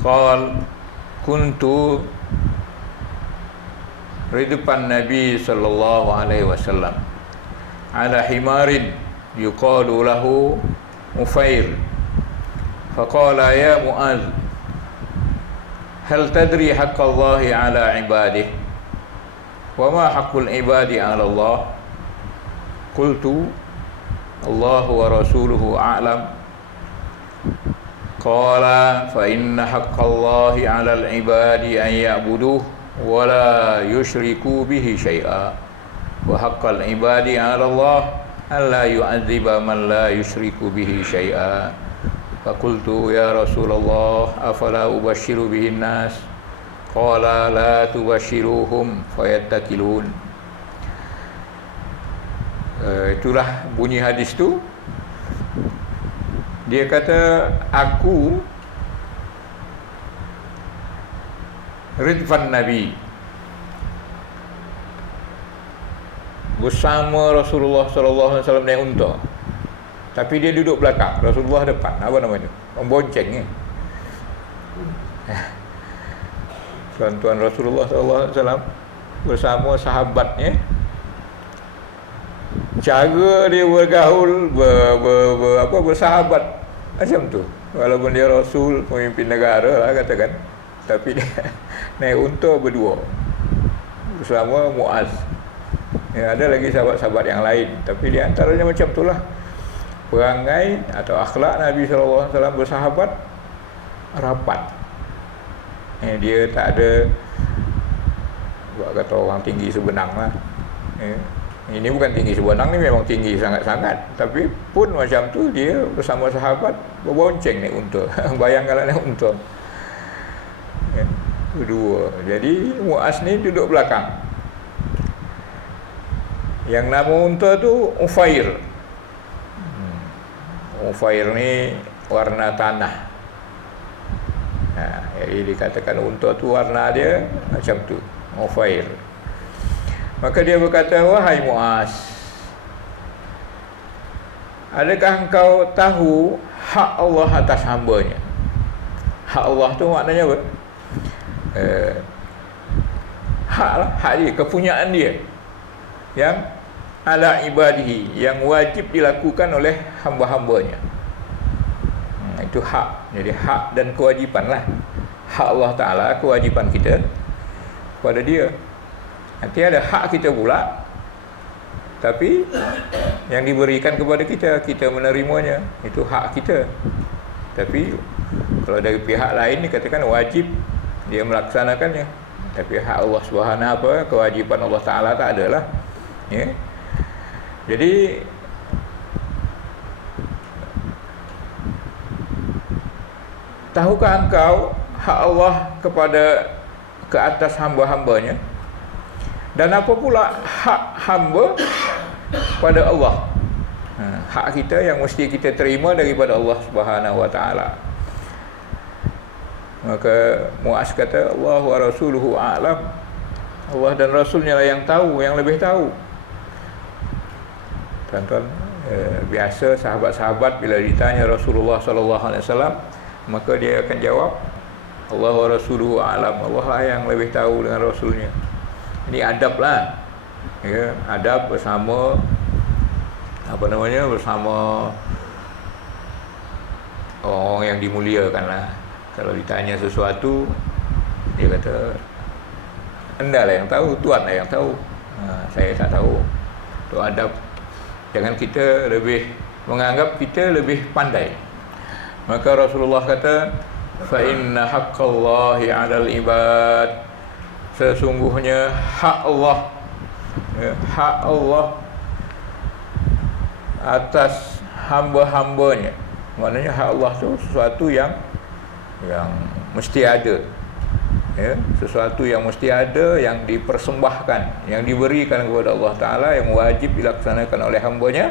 قال كنت ردف النبي صلى الله عليه وسلم على حمار يقال له مفير فقال يا معاذ هل تدري حق الله على عباده وما حق العباد على الله قلت الله ورسوله أعلم قال فإن حق الله على العباد أن يعبدوه ولا يشركوا به شيئا وحق العباد على الله أن لا يعذب من لا يشرك به شيئا فقلت يا رسول الله أفلا أبشر به الناس قال لا تبشروهم فيتكلون. Itulah bunyi hadis tu. Dia kata, aku ridfan Nabi, bersama Rasulullah sallallahu alaihi wasallam naik unta. Tapi dia duduk belakang, Rasulullah depan. Apa nama tu? Membonceng ni. Tuan-tuan Rasulullah sallallahu alaihi wasallam bersama sahabatnya. Cara dia bergaul, bersahabat macam tu. Walaupun dia Rasul, pemimpin negara lah katakan, tapi dia naik unta berdua bersama Muaz. Ya, ada lagi sahabat-sahabat yang lain, tapi di antaranya macam itulah perangai atau akhlak Nabi SAW bersahabat rapat. Dia tak ada buat kata orang tinggi sebenang lah. Ini bukan tinggi sebenang, ni memang tinggi sangat-sangat, tapi pun macam tu dia bersama sahabat berbonceng naik unta. Bayangkanlah naik unta berdua. Jadi Muaz ni duduk belakang. Yang nama unta tu Ufair. Ufair ni warna tanah. Jadi dikatakan unta tu warna dia macam tu, Ufair. Maka dia berkata, wahai Muaz, adakah engkau tahu hak Allah atas hambanya? Hak Allah tu maknanya apa? Hak lah, hak dia, kepunyaan dia yang ala ibadihi, yang wajib dilakukan oleh hamba-hambanya. Itu hak. Jadi hak dan kewajipan lah. Hak Allah Ta'ala, kewajipan kita kepada dia. Nanti ada hak kita pula, tapi yang diberikan kepada kita, kita menerimanya, itu hak kita. Tapi kalau dari pihak lain dikatakan wajib dia melaksanakannya. Tapi hak Allah Subhanahu apa, kewajipan Allah Ta'ala tak adalah. Ya. Jadi tahukah engkau hak Allah ke atas hamba-hambanya? Dan apa pula hak hamba pada Allah? Hak kita yang mesti kita terima daripada Allah Subhanahu wa taala. Maka Muaz kata, Allah wa rasuluhu a'lam. Allah dan Rasulnya lah yang tahu, yang lebih tahu. Tuan-tuan, biasa sahabat-sahabat bila ditanya Rasulullah sallallahu alaihi wasallam, maka dia akan jawab, Allah wa rasuluhu a'lam. Allah lah yang lebih tahu dengan Rasulnya. Ini adab lah, ya, adab bersama bersama orang yang dimuliakan lah. Kalau ditanya sesuatu, dia kata, anda lah yang tahu, Tuan lah yang tahu, saya tak tahu. Itu adab. Jangan kita lebih menganggap kita lebih pandai. Maka Rasulullah kata, fa inna haqqallahi 'alal ibad, sesungguhnya hak Allah, hak Allah atas hamba-hambanya. Maknanya hak Allah tu sesuatu yang mesti ada, ya, sesuatu yang mesti ada, yang dipersembahkan, yang diberikan kepada Allah Ta'ala, yang wajib dilaksanakan oleh hambanya,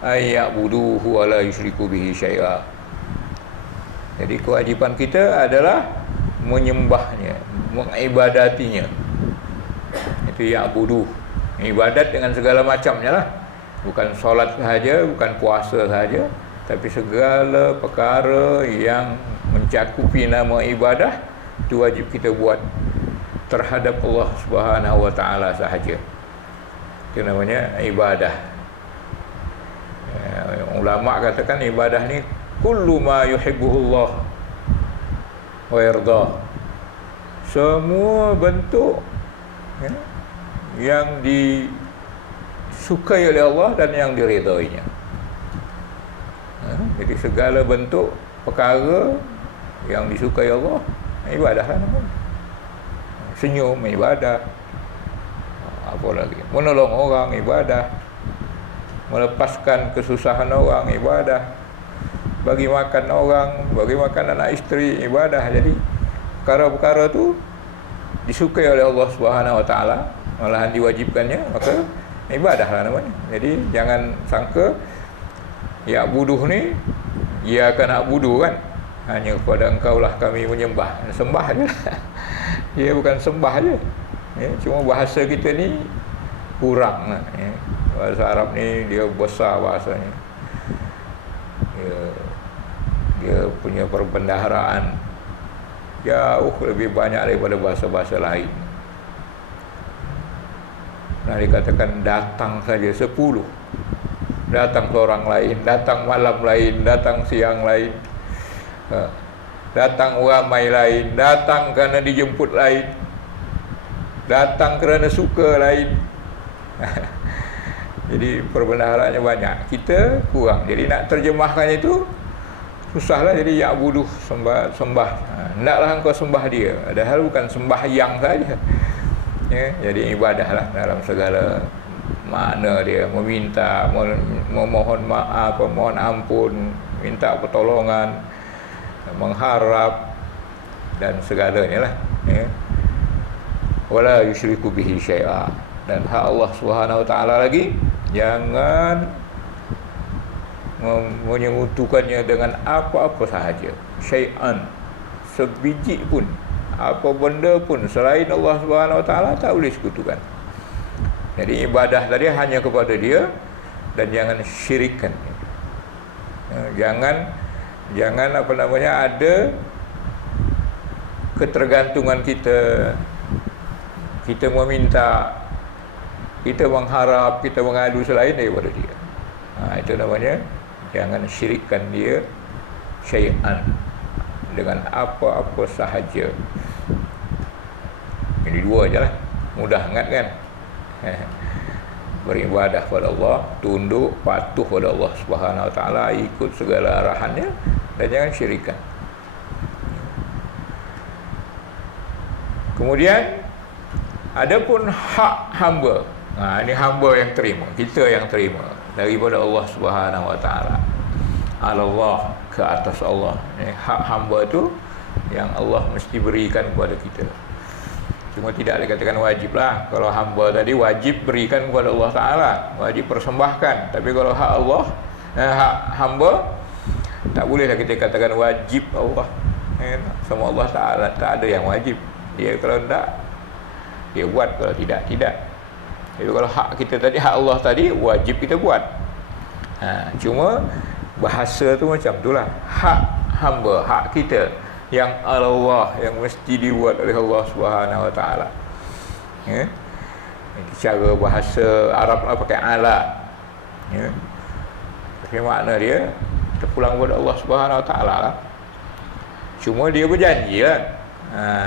ayya'buduhu wa la yusyriku bihi syai'a. Jadi kewajipan kita adalah menyembahnya, mengibadatinya. Itu ya'budu, ibadat dengan segala macamnya lah. Bukan solat sahaja, bukan puasa sahaja, tapi segala perkara yang mencakupi nama ibadah, itu wajib kita buat terhadap Allah Subhanahu wa taala sahaja. Itu namanya ibadah. Ulama katakan ibadah ni kullu ma yuhibbuhullah wa yarda. Semua bentuk yang disukai oleh Allah dan yang diridainya. Jadi segala bentuk perkara yang disukai Allah, ibadah lah namanya. Senyum, ibadah. Apa lagi? Menolong orang, ibadah. Melepaskan kesusahan orang, ibadah. Bagi makan orang, bagi makan anak isteri, ibadah. Jadi perkara-perkara tu disukai oleh Allah Subhanahu wa taala, malahan diwajibkannya, maka ibadah lah namanya. Jadi jangan sangka ya buduh ni ia akan nak buduh kan, hanya kepada engkau lah kami menyembah, sembah je. Dia bukan sembah je, cuma bahasa kita ni kurang lah. Bahasa Arab ni dia besar bahasanya, dia punya perbendaharaan jauh lebih banyak daripada bahasa-bahasa lain. Nah, dikatakan datang saja 10, datang seorang lain, datang malam lain, datang siang lain, datang ramai lain, datang kerana dijemput lain, datang kerana suka lain. Jadi perbendaharaannya banyak, kita kurang. Jadi nak terjemahkan itu susahlah. Jadi ya'buduh, sembah. Hendaklah engkau sembah dia, padahal bukan sembahyang saja. Jadi ibadahlah dalam segala makna dia, meminta, memohon maaf, memohon ampun, minta pertolongan, mengharap dan segalanya lah. Wala yusyriku bihi syai'a. Dan hak Allah Subhanahu wa taala lagi, jangan menyekutukannya dengan apa-apa sahaja. Syai'an, sebiji pun, apa benda pun selain Allah Subhanahu wa taala tak boleh sekutukan. Jadi ibadah tadi hanya kepada dia dan jangan syirikkan. Jangan ada ketergantungan kita meminta, kita mengharap, kita mengadu selain daripada dia. Itu namanya jangan syirikkan dia syai'an, dengan apa-apa sahaja. Ini dua je lah, mudah ingat kan. Beribadah pada Allah, tunduk, patuh pada Allah Subhanahu wa taala, ikut segala arahannya dan jangan syirikkan. Kemudian adapun hak hamba. Ini hamba yang terima, kita yang terima daripada Allah Subhanahu wa taala. Allah, ke atas Allah. Hak hamba tu yang Allah mesti berikan kepada kita. Cuma tidak dikatakan wajib lah. Kalau hamba tadi wajib berikan kepada Allah Ta'ala, wajib persembahkan. Tapi kalau hak Allah, hak hamba, tak bolehlah kita katakan wajib Allah. Sama Allah Ta'ala tak ada yang wajib. Dia kalau tak, dia buat. Kalau tidak, tidak. Jadi kalau hak kita tadi, hak Allah tadi, wajib kita buat. Cuma bahasa tu macam itulah. Hak hamba, hak kita yang Allah, yang mesti dibuat oleh Allah Subhanahu wa taala. Cara bahasa Arab lah pakai ala. Tapi makna dia terpulang kepada Allah Subhanahu wa taala lah. Cuma dia berjanji lah.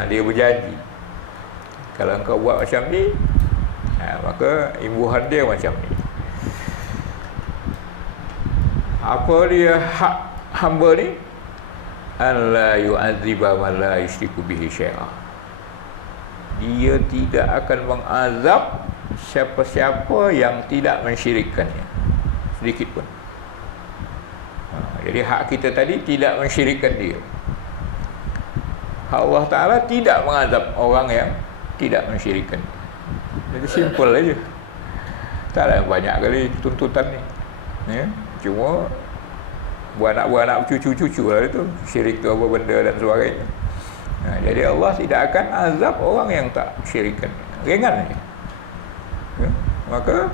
Dia berjanji, kalau engkau buat macam ni, maka imbuhan dia macam ni. Apa dia hak hamba ni? An la yu'adziba man la yusyriku bihi syai'a. Dia tidak akan mengazab siapa-siapa yang tidak mensyirikkannya sedikit pun. Jadi hak kita tadi tidak mensyirikkan dia. Hak Allah Ta'ala tidak mengazab orang yang tidak mensyirikkan. Jadi simple aja. Tak ada banyak kali tuntutan ni. Cuma buat-anak cucu-cucu lah itu, syirik tu apa benda dan sebagainya. Jadi Allah tidak akan azab orang yang tak syirikkan. Ringan je. Maka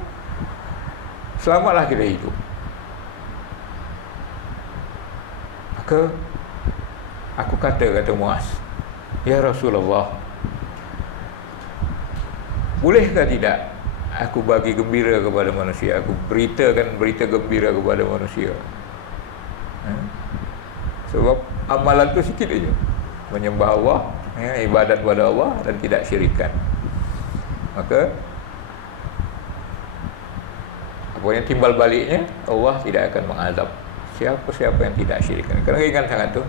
selamatlah kita hidup. Maka Aku kata Muaz, ya Rasulullah, bolehkah tidak aku bagi gembira kepada manusia, aku beritakan berita gembira kepada manusia? Sebab amalan tu sikit aja, menyembah Allah, ibadat kepada Allah dan tidak syirikan. Maka apa yang timbal baliknya, Allah tidak akan mengazab siapa-siapa yang tidak syirikan. Kerana ingat sangat tu,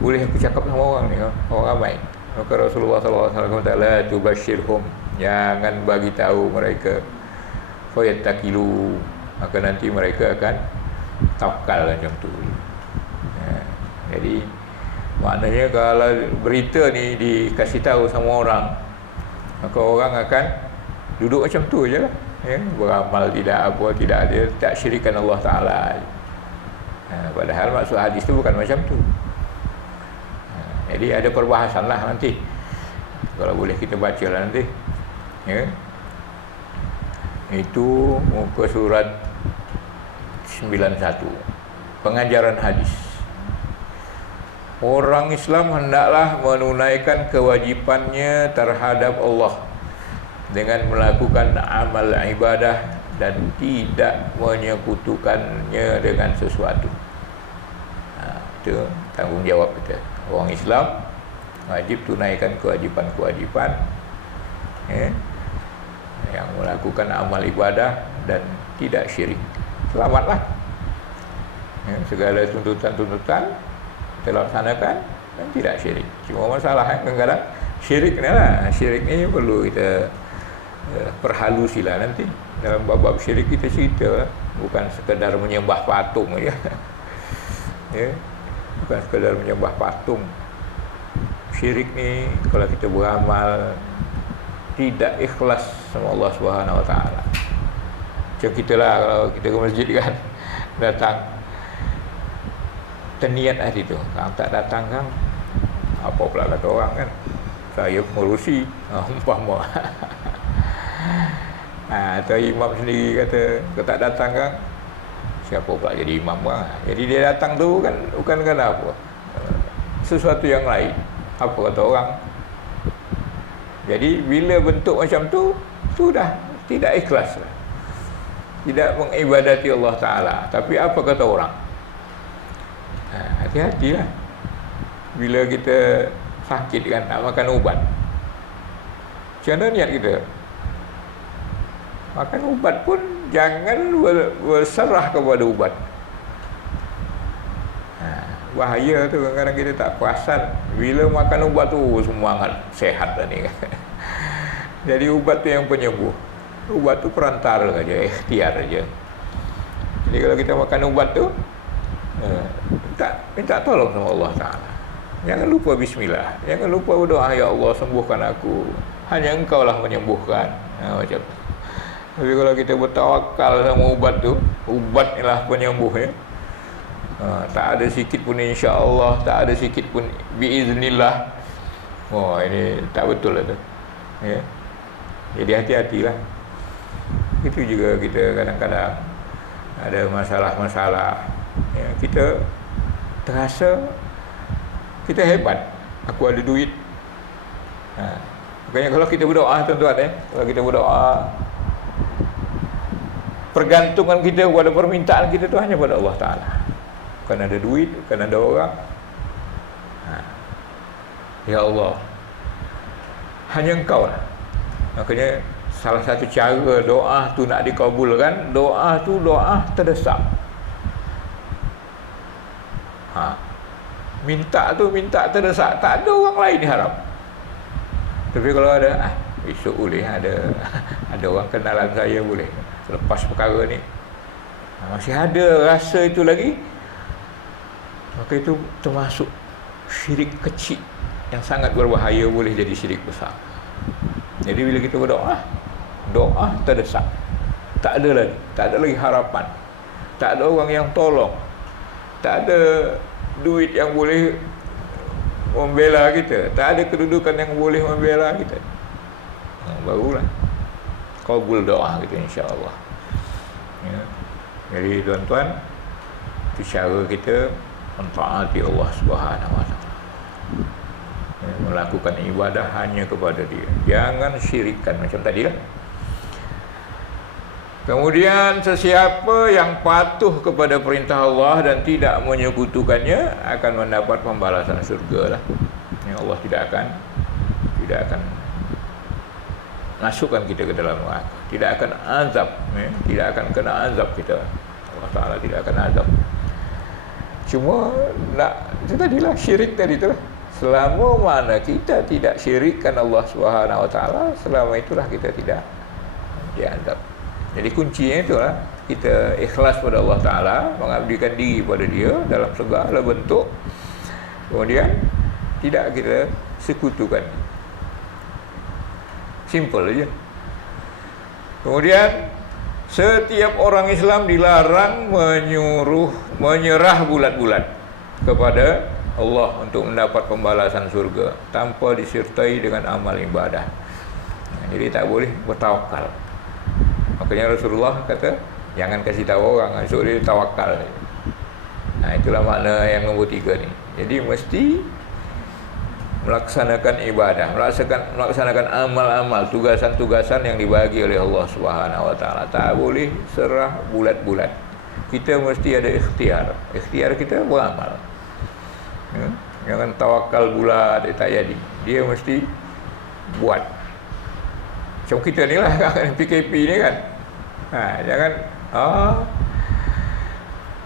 boleh aku cakap sama orang ni, orang ramai. Maka Rasulullah SAW kata, la tubashirhum, jangan bagi tahu mereka, fayattakilu, maka nanti mereka akan tawakal macam tu. Jadi maknanya kalau berita ni dikasih tahu sama orang, maka orang akan duduk macam tu je lah, beramal tidak apa, tidak ada, tak syirikan Allah Ta'ala. Padahal maksud hadis tu bukan macam tu. Jadi ada perbahasan lah nanti, kalau boleh kita baca lah nanti, itu muka surat 91, pengajaran hadis. Orang Islam hendaklah menunaikan kewajipannya terhadap Allah dengan melakukan amal ibadah dan tidak menyekutukannya dengan sesuatu. Itu tanggungjawab kita. Orang Islam wajib tunaikan kewajipan-kewajipan, yang melakukan amal ibadah dan tidak syirik. Selamatlah. Segala tuntutan-tuntutan kita laksanakan dan tidak syirik. Cuma masalah kadang-kadang syirik ni lah. Syirik ni perlu kita perhalusilah nanti. Dalam bab-bab syirik kita cerita, bukan sekadar menyembah patung aja. Bukan sekadar menyembah patung. Syirik ni kalau kita beramal tidak ikhlas sama Allah Subhanahu Wa Taala. Macam kita lah, kalau kita ke masjid kan, datang terniat hari tu, kalau tak datang kan, apa pula kata orang kan, saya mengurusi, umpama. Atau imam sendiri kata, kalau tak datang kan, siapa pula jadi imam kan. Jadi dia datang tu kan bukan kerana apa, sesuatu yang lain, apa kata orang. Jadi bila bentuk macam tu, sudah tidak ikhlas lah, tidak mengibadati Allah Ta'ala. Tapi apa kata orang? Hati-hatilah bila kita sakit kan, nak makan ubat, macam mana niat kita? Makan ubat pun jangan berserah kepada ubat. Bahaya tu, kadang-kadang kita tak perasan bila makan ubat tu semangat sehat dah ni. Jadi ubat tu yang penyembuh, ubat tu perantara aja, ikhtiar aja. Jadi kalau kita makan ubat tu, minta tolong sama Allah Ta'ala. Jangan lupa bismillah, jangan lupa berdoa, ya Allah sembuhkan aku, hanya Engkau lah menyembuhkan. Macam tu. Tapi kalau kita bertawakal sama ubat tu, ubat ialah penyembuhnya, tak ada sikit pun insya Allah, tak ada sikit pun biiznillah, ini tak betul lah tu. Jadi hati-hatilah. Itu juga kita kadang-kadang ada masalah-masalah, kita terasa kita hebat, aku ada duit. Makanya kalau kita berdoa tuan-tuan, kalau kita berdoa, pergantungan kita kepada permintaan kita tu hanya pada Allah Ta'ala. Bukan ada duit, bukan ada orang. Ya Allah, hanya Engkau lah. Makanya salah satu cara doa tu nak dikabulkan, doa tu doa terdesak. Minta tu minta terdesak, tak ada orang lain harap. Tapi kalau ada, besok boleh ada orang kenalan saya boleh lepas perkara ni, masih ada rasa itu lagi, maka itu termasuk syirik kecil yang sangat berbahaya, boleh jadi syirik besar. Jadi bila kita berdoa, doa terdesak, tak ada lagi harapan, tak ada orang yang tolong, tak ada duit yang boleh membela kita, tak ada kedudukan yang boleh membela kita, barulah kabul doa kita insya-Allah. Jadi tuan-tuan, itu cara kita mentaati Allah Subhanahu wa taala. Melakukan ibadah hanya kepada Dia. Jangan syirikkan macam tadi lah. Kemudian sesiapa yang patuh kepada perintah Allah dan tidak menyekutukannya akan mendapat pembalasan surga lah. Yang Allah tidak akan masukkan kita ke dalam neraka. Tidak akan azab, tidak akan kena azab kita. Allah Ta'ala tidak akan azab. Cuma itu tadilah syirik tadi tu lah. Selama mana kita tidak syirikkan Allah Subhanahu wa taala, selama itulah kita tidak diazab. Jadi kuncinya itulah kita ikhlas pada Allah Ta'ala, mengabdikan diri pada Dia dalam segala bentuk. Kemudian tidak kita sekutukan. Simple aja. Kemudian setiap orang Islam dilarang menyerah bulat-bulat kepada Allah untuk mendapat pembalasan surga tanpa disertai dengan amal ibadah. Jadi tak boleh bertawakal. Makanya Rasulullah kata jangan kasih tahu orang, suruh dia tawakal. Nah, itulah makna yang nombor 3 ni. Jadi mesti melaksanakan ibadah, melaksanakan amal-amal, tugasan-tugasan yang dibagi oleh Allah Subhanahu wa taala. Tak boleh serah bulat-bulat. Kita mesti ada ikhtiar. Ikhtiar kita beramal. Jangan tawakal bulat, tak jadi. Dia mesti buat. Macam kita ni lah PKP ni kan. Jangan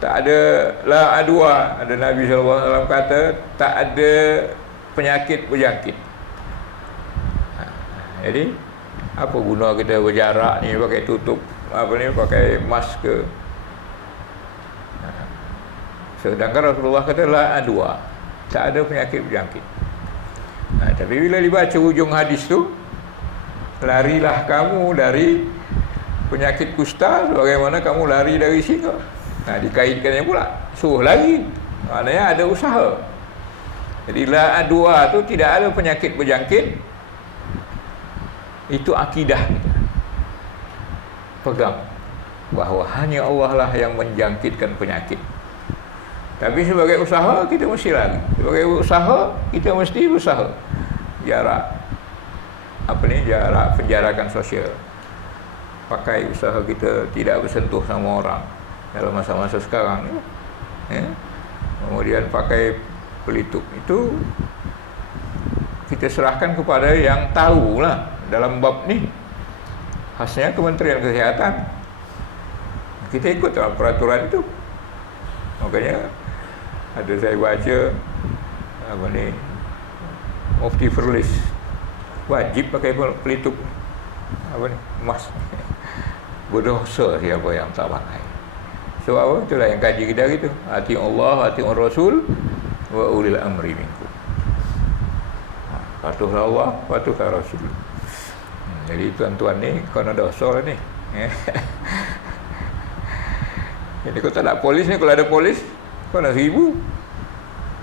tak ada la adwa. Ada Nabi SAW kata tak ada penyakit berjangkit. Jadi apa guna kita berjarak ni, pakai tutup pakai mask ke? Sedangkan Rasulullah kata la adwa, tak ada penyakit berjangkit. Tapi bila dibaca ujung hadis tu, larilah kamu dari penyakit kusta sebagaimana kamu lari dari singa. Dikaitkannya pula, suruh lari. Maknanya ada usaha. Jadi la adwa tu tidak ada penyakit berjangkit. Itu akidah kita. Pegang bahawa hanya Allah lah yang menjangkitkan penyakit. Tapi sebagai usaha kita mesti lari. Sebagai usaha kita mesti berusaha. Jarak jarak penjarakan sosial. Pakai usaha kita tidak bersentuh sama orang dalam masa-masa sekarang ni. Kemudian pakai pelitup itu kita serahkan kepada yang tahulah dalam bab ni. Khasnya Kementerian Kesihatan. Kita ikut dalam peraturan itu. Makanya ada saya baca Mufti Firlis wajib pakai pelitup emas. Berdosa siapa yang tak pakai. Sebab apa? Itulah yang kaji kita gitu. Ati Allah, ati Rasul wa ulil amri minkum. Patuhlah Allah, patuhlah Rasul. Jadi tuan-tuan ni kena dosa ni. Jadi kalau tak ada polis ni, kalau ada polis kena 1000.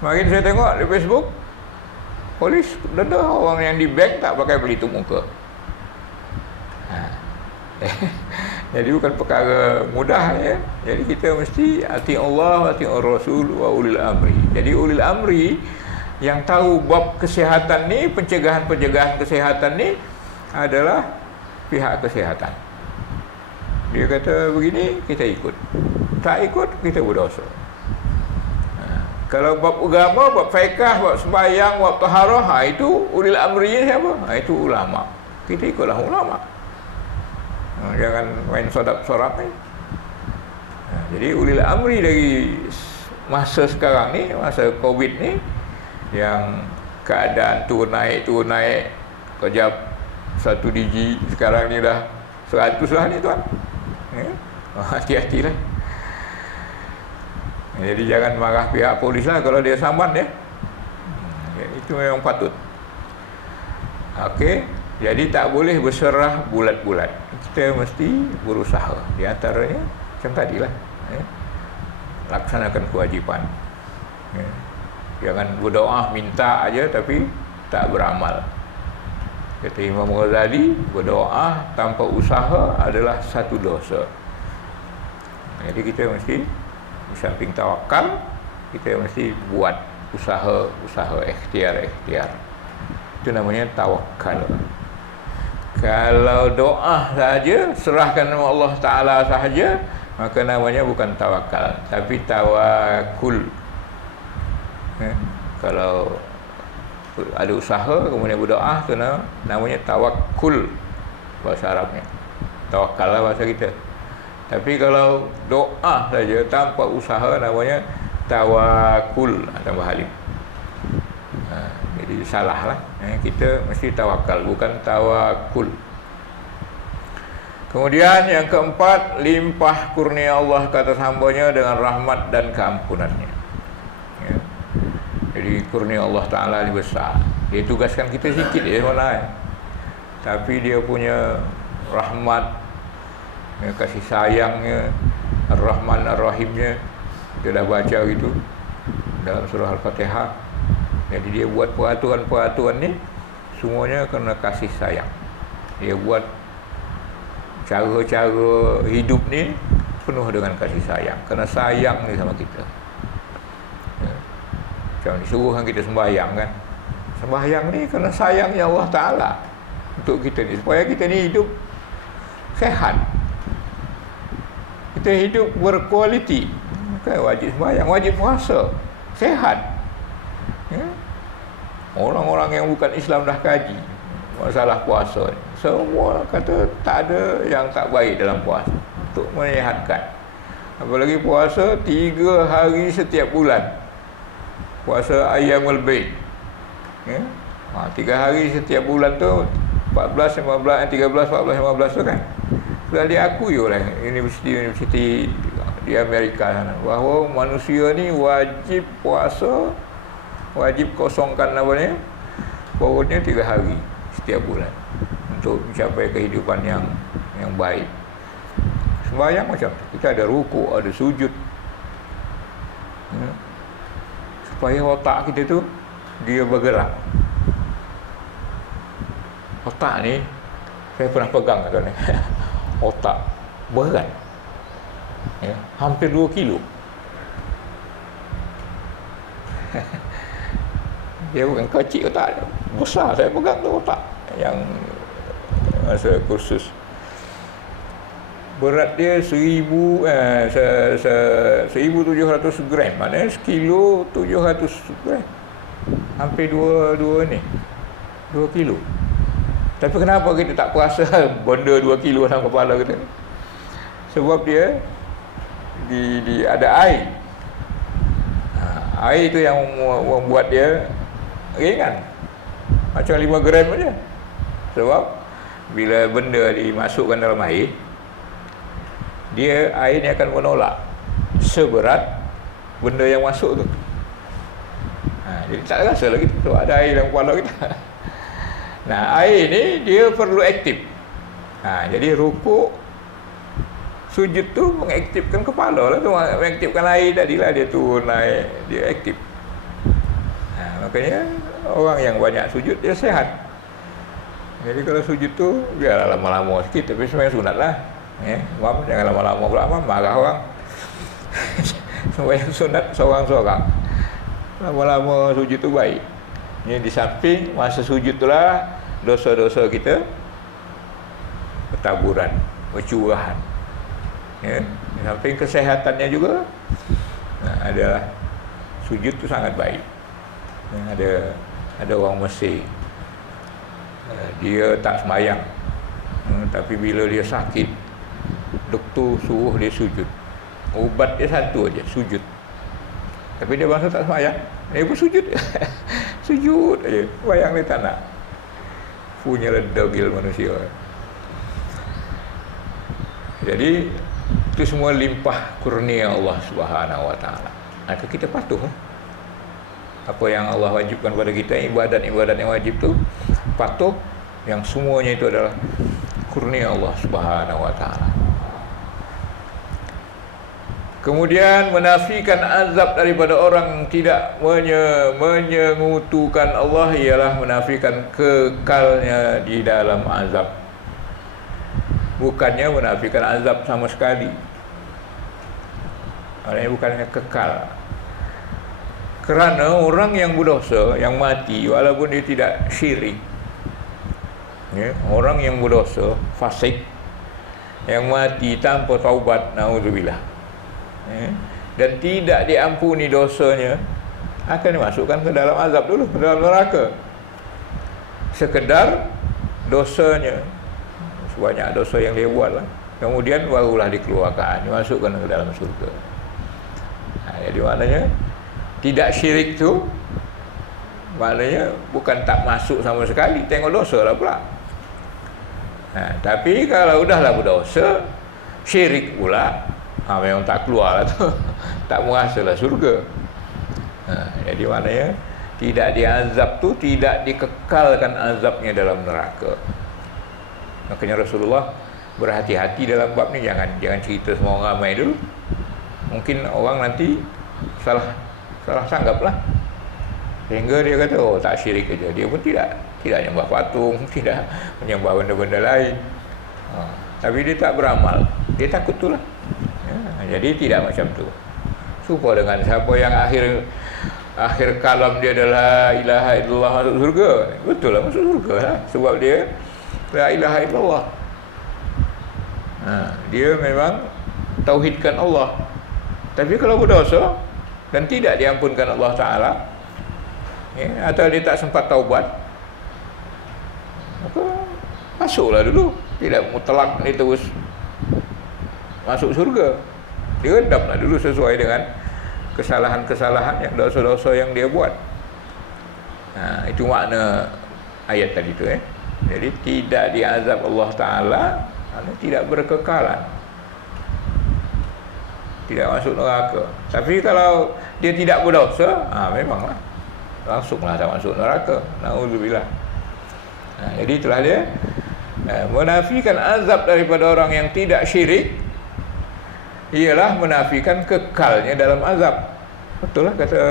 Makin saya tengok di Facebook, polis dedah orang yang di bank tak pakai pelitup muka. Jadi bukan perkara mudah ya. Jadi kita mesti ati Allah, ati Rasul wa ulil amri. Jadi ulil amri yang tahu bab kesihatan ni, pencegahan kesihatan ni adalah pihak kesihatan. Dia kata begini, kita ikut. Tak ikut, kita berdosa. Kalau bab agama, bab fiqh, bab sembahyang, bab taharah, itu ulil amri siapa? Itu ulama. Kita ikutlah ulama. Jangan main sorak-sorak ni. Jadi ulil amri dari masa sekarang ni, masa Covid ni, yang keadaan turun naik, kejap 1 digit, sekarang ni dah 100 lah ni tuan. Hati-hatilah. Jadi jangan marah pihak polis lah kalau dia samban ya. Itu memang patut. Okey. Jadi tak boleh berserah bulat-bulat. Kita mesti berusaha. Di antaranya macam tadilah. Laksanakan kewajipan. Jangan berdoa minta aja tapi tak beramal. Kata Imam Ghazali, berdoa tanpa usaha adalah satu dosa. Jadi kita mesti di samping tawakal, kita mesti buat usaha ikhtiar. Itu namanya tawakal. Kalau doa saja, serahkan nama Allah Ta'ala sahaja, maka namanya bukan tawakal, tapi tawakul. Kalau ada usaha kemudian berdoa, itu namanya tawakul bahasa Arabnya. Tawakal lah bahasa kita. Tapi kalau doa saja tanpa usaha, namanya tawakul, tambah alif. Jadi salah lah. Kita mesti tawakal, bukan tawakul. Kemudian yang keempat, limpah kurnia Allah ke atas hambanya dengan rahmat dan keampunannya. Ya. Jadi kurnia Allah Ta'ala ini besar. Dia tugaskan kita sikit tapi dia punya rahmat, kasih sayangnya, Ar-Rahman Ar-Rahimnya. Kita dah baca gitu dalam surah Al-Fatihah. Jadi dia buat peraturan-peraturan ni semuanya kerana kasih sayang. Dia buat cara-cara hidup ni penuh dengan kasih sayang, kerana sayang ni sama kita. Macam disuruhkan kita sembahyang kan. Sembahyang ni kerana sayangnya Allah Ta'ala untuk kita ni, supaya kita ni hidup sehat, kita hidup berkualiti. Kan wajib sembahyang, wajib puasa, sehat. Ya? Orang-orang yang bukan Islam dah kaji masalah puasa ni, semua kata tak ada yang tak baik dalam puasa untuk menyehatkan. Apalagi puasa 3 hari setiap bulan, puasa Ayyamul Bid. Ya? 3 hari setiap bulan tu 14, 15, 13, 14, 15 tu kan sudah diakui oleh universiti di Amerika sana, bahawa manusia ni wajib puasa, wajib kosongkan perutnya 3 hari setiap bulan untuk mencapai kehidupan yang baik. Sembahyang macam tu, kita ada rukuk, ada sujud, supaya otak kita tu dia bergerak. Otak ni saya pernah pegang tuan ni. Otak berat, ya, hampir 2 kilo. Dia bukan kecil otak dia, besar. Saya pegang tu otak yang masa kursus. Berat dia 1,700 gram, maknanya sekilo 700 gram. Hampir 2 kilo. Tapi kenapa kita tak perasan benda 2 kilo dalam kepala kita? Sebab dia ada air. Air itu yang membuat dia ringan, macam 5 gram saja. Sebab bila benda dimasukkan dalam air, air ni akan menolak seberat benda yang masuk tu. Jadi tak rasa lagi tu ada air dalam kepala kita. Nah, air ni dia perlu aktif. Jadi rukuk, sujud tu mengaktifkan kepala lah tu, mengaktifkan air tadilah, dia turun naik, dia aktif. Makanya orang yang banyak sujud dia sehat. Jadi kalau sujud tu biarlah lama-lama sikit, tapi sebenarnya sunat lah. Mam, jangan lama-lama pula, mam, marah orang. Sembahyang sunat seorang-seorang, lama-lama sujud tu baik. Ini di samping masa sujud itulah dosa-dosa kita bertaburan, bercurahan. Ya, di samping kesehatannya juga, adalah sujud tu sangat baik. Ada orang Mesir, dia tak sembahyang, tapi bila dia sakit, doktor suruh dia sujud. Ubat dia satu aja, sujud. Tapi dia bangsa tak sembahyang, dia pun sujud. Sujud aja, bayang dia tak nak. Punya degil manusia. Jadi itu semua limpah kurnia Allah Subhanahu Wa Taala. Maka kita patuh. Apa yang Allah wajibkan pada kita, ibadat-ibadat yang wajib tu patuh, yang semuanya itu adalah kurnia Allah Subhanahu Wa Taala. Kemudian menafikan azab daripada orang tidak menyengutukan Allah, ialah menafikan kekalnya di dalam azab. Bukannya menafikan azab sama sekali. Maknanya bukannya kekal. Kerana orang yang berdosa, yang mati walaupun dia tidak syirik, ya, orang yang berdosa, fasik, yang mati tanpa taubat, naudzubillah, ya, dan tidak diampuni dosanya, akan dimasukkan ke dalam azab dulu, ke dalam neraka. Sekedar dosanya, sebanyak dosa yang dia buat lah, kemudian barulah dikeluarkan, dimasukkan ke dalam surga. Jadi maknanya tidak syirik tu maknanya bukan tak masuk sama sekali, tengok dosa lah pula. Tapi kalau udahlah berdosa, syirik pula, memang tak keluar lah tu. Tak merasa lah surga. Jadi maknanya tidak diazab tu, tidak dikekalkan azabnya dalam neraka. Makanya Rasulullah berhati-hati dalam bab ni, jangan cerita semua orang ramai dulu. Mungkin orang nanti salah sanggap lah, sehingga dia kata oh tak syirik aja. Dia pun tidak menyembah patung, tidak menyembah benda-benda lain, tapi dia tak beramal, dia takut tu lah, ya. Jadi tidak macam tu. Serupa dengan siapa yang akhir kalam dia adalah la ilaha illallah, masuk surga. Betul lah, masuk surga lah, sebab dia la ilaha illallah. Dia memang tauhidkan Allah. Tapi kalau berdosa dan tidak diampunkan Allah Ta'ala, ya, atau dia tak sempat taubat, maka masuklah dulu. Tidak mutlak dia terus masuk surga. Dia redamlah dulu sesuai dengan kesalahan-kesalahan, yang dosa-dosa yang dia buat. Itu makna ayat tadi tu, Jadi tidak diazab Allah Ta'ala, tidak berkekalan, tidak masuk neraka. Tapi kalau dia tidak berdosa, memanglah langsunglah tak masuk neraka. Naudzubillah. Jadi itulah dia menafikan azab daripada orang yang tidak syirik, ialah menafikan kekalnya dalam azab. Betul lah kata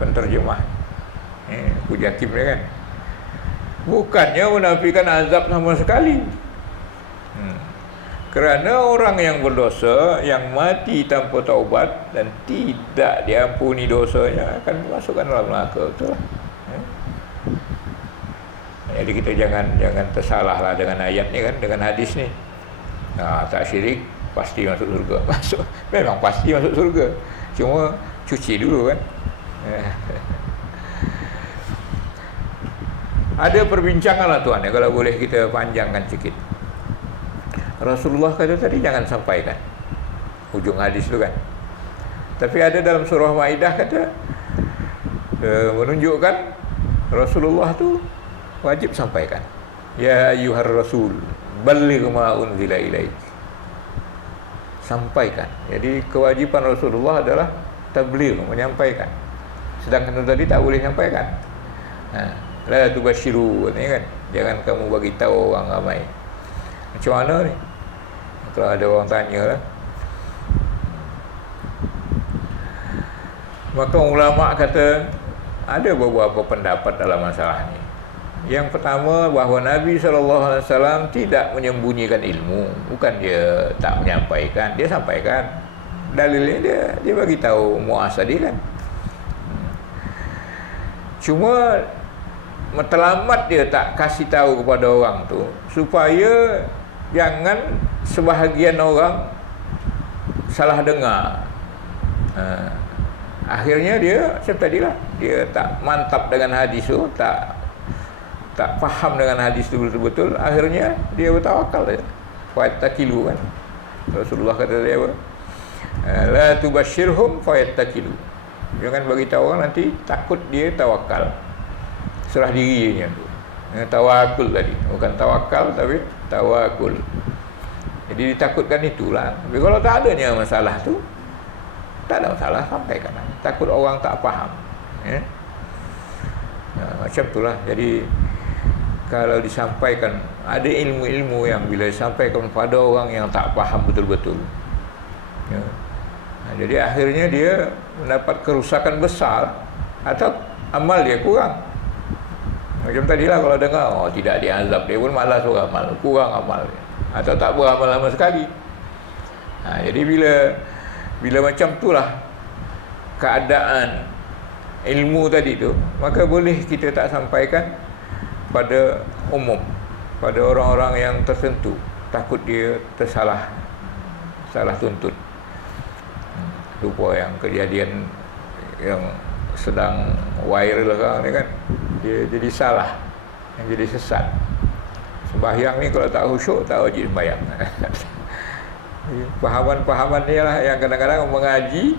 penterjemah Pujakim dia kan. Bukannya menafikan azab sama sekali. Kerana orang yang berdosa, yang mati tanpa taubat dan tidak diampuni dosanya, akan dimasukkan dalam neraka. Betul lah. Jadi kita jangan tersalahlah dengan ayat ni kan, dengan hadis ni. Tak syirik pasti masuk surga. Memang pasti masuk surga. Cuma cuci dulu kan. Ada perbincangan lah tuan, kalau boleh kita panjangkan sikit. Rasulullah kata tadi jangan sampaikan ujung hadis tu kan. Tapi ada dalam surah Maidah kata menunjukkan Rasulullah tu wajib sampaikan. Ya ayyuhar rasul balligh ma unzila ilaik. Sampaikan. Jadi kewajiban Rasulullah adalah tabligh, menyampaikan. Sedangkan tadi tak boleh sampaikan. La tubashiru ni kan. Jangan kamu bagi tahu orang ramai. Macam mana ni? Kalau ada orang tanya lah. Maka ulama kata ada beberapa pendapat dalam masalah ni. Yang pertama, bahawa Nabi SAW tidak menyembunyikan ilmu. Bukan dia tak menyampaikan, dia sampaikan. Dalilnya dia bagi tahu Muaz tadi kan. Cuma matlamat dia tak kasih tahu kepada orang tu, supaya jangan sebahagian orang salah dengar. Akhirnya dia macam tadilah, dia tak mantap dengan hadis tu, tak faham dengan hadis tu betul-betul. Akhirnya dia bertawakal je. Fayattakilu kan. Rasulullah kata dia apa? La tubashirhum fayattakilu. Jangan bagi tahu orang, nanti takut dia tawakal. Serah dirinya tu. Tawakul tadi, bukan tawakal tapi tawakul. Jadi ditakutkan itulah. Tapi kalau tak adanya masalah tu, tak ada masalah, sampaikan. Takut orang tak faham. Macam itulah. Jadi kalau disampaikan, ada ilmu-ilmu yang bila disampaikan pada orang yang tak faham betul-betul, jadi akhirnya dia mendapat kerusakan besar atau amal dia kurang. Macam tadilah, kalau dengar tidak diazab, dia pun malas beramal, kurang amal dia, atau tak beramal sama sekali. Jadi bila macam itulah keadaan ilmu tadi tu, maka boleh kita tak sampaikan pada umum, pada orang-orang yang tertentu, takut dia salah tuntut. Lupa yang kejadian yang sedang viral sekarang ni kan, dia jadi salah, yang jadi sesat. Sembahyang ni kalau tak khusyuk, tak wajib sembahyang. Pahaman-pahaman ni lah yang kadang-kadang mengaji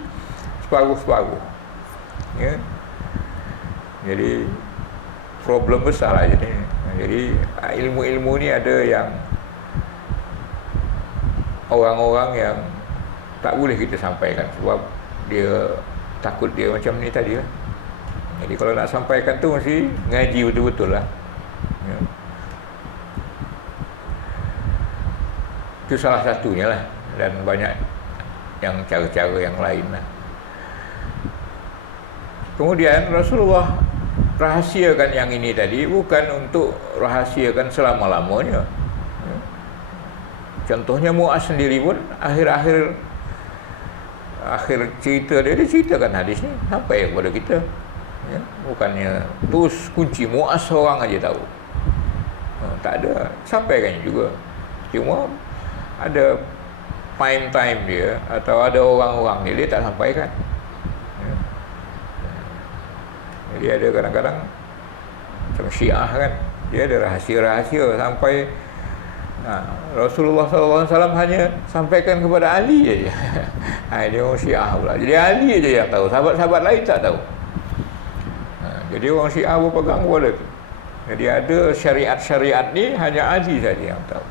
separuh-separuh, ya. Jadi problem besar lah jadi. Jadi ilmu-ilmu ni ada yang orang-orang yang tak boleh kita sampaikan sebab dia takut dia macam ni tadi lah. Jadi kalau nak sampaikan tu mesti ngaji betul-betul lah, ya. Itu salah satunya lah, dan banyak yang cara-cara yang lain lah. Kemudian Rasulullah rahasiakan yang ini tadi bukan untuk rahasiakan selama-lamanya. Contohnya Muaz sendiri pun akhir cerita dia ceritakan hadis ni sampai kepada kita, ya. Bukannya terus kunci Muaz seorang aja tahu, tak ada, sampaikan juga. Cuma ada time dia atau ada orang-orang dia tak sampaikan, ya. Jadi ada kadang-kadang macam Syiah kan, dia ada rahsia-rahsia sampai Rasulullah SAW hanya sampaikan kepada Ali saja. Dia orang Syiah pula. Jadi Ali saja yang tahu, sahabat-sahabat lain tak tahu. Jadi orang Syiah berpegang kepada itu. Jadi ada syariat-syariat ni hanya Ali saja yang tahu.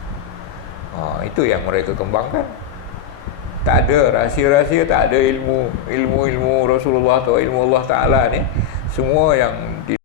Itu yang mereka kembangkan. Tak ada rahsia-rahsia, tak ada ilmu Rasulullah atau ilmu Allah Ta'ala ni. Semua yang